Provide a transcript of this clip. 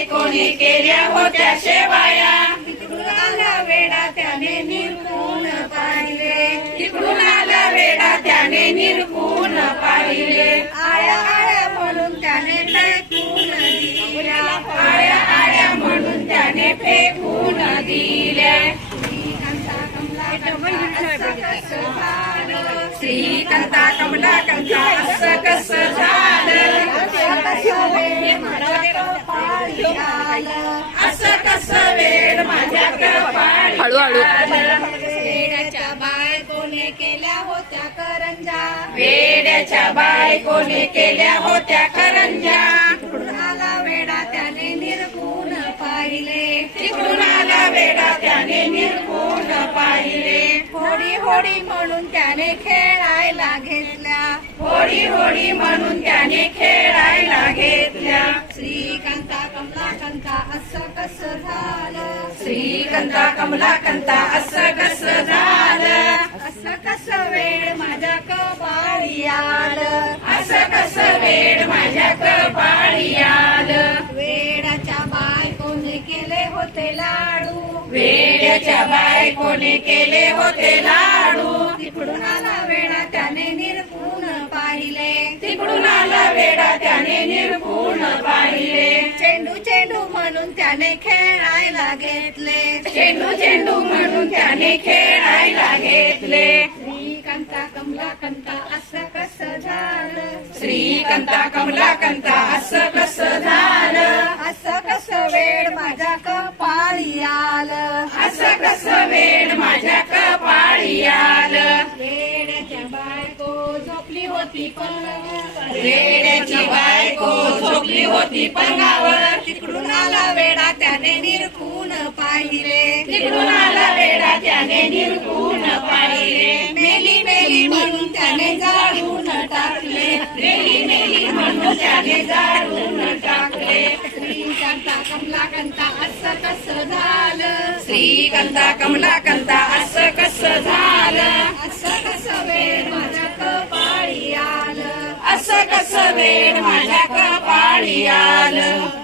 कोणी केल्या होत्या शेवाया. तिकडून आला वेडा त्याने निरखून पाहिले. तिकडून आला वेडा त्याने निरखून पाहिले. आळ्या आळ्या म्हणून त्याने फेकून दिल्या. आळ्या आळ्या म्हणून त्याने फेकून दिल्या. श्रीकांता कमला कंता श्रीकांता कमला झालं असं कसं वेळ माझ्या कपाळी हळूहळू. आलं. वेड्याच्या बायकोने केल्या होत्या करंजा? वेड्याच्या बायकोने केल्या होत्या करंजा? तिकडून आला वेडा त्याने निरखून पाहिले. तिकडून आला वेडा त्याने निरखून पाहिले. होडी होडी म्हणून त्याने खेळायला घेतल्या. होडी होडी म्हणून त्याने खेळायला घेतल्या श्रीकांता कमलाकांता असं कसं झालं। श्रीकांता कमला कंता असं कसं झालं। असं कसं वेळ माझ्या कपाळी आलं असं कसं वेळ माझ्या कपाळी आलं वेडाच्या बायकोने केले होते लाडू। वेड्याच्या बायकोने केले होते लाडू। तिकडून आला वेडा म्हणून त्याने खेळायला घेतले. चेंडू चेंडू म्हणून त्याने खेळायला घेतले. श्रीकांता कमला कंता असं कसं झालं? श्रीकांता कमला कंता असं कसं झालं? असं कसं वेळ माझ्या कपाळी आलं? असं कसं वेळ माझ्या कपाळी आलं? वेड्याच्या बायको झोपली होती पण रेड्याची बायको झोपली होती पंगावर त्याने निरखून पाहिले. वेडा त्याने निरखून पाहिले. मेली मेली म्हणून त्याने जाळून टाकले. मेली मेली म्हणून त्याने जाळून टाकले. श्रीकांता कमलाकांता असं कसं झालं? श्रीकांता कमला कंता असं कसं झालं? असं कसं वेळ माझ्या कपाळी आलं? असं कसं वेळ माझ्या कपाळी आलं?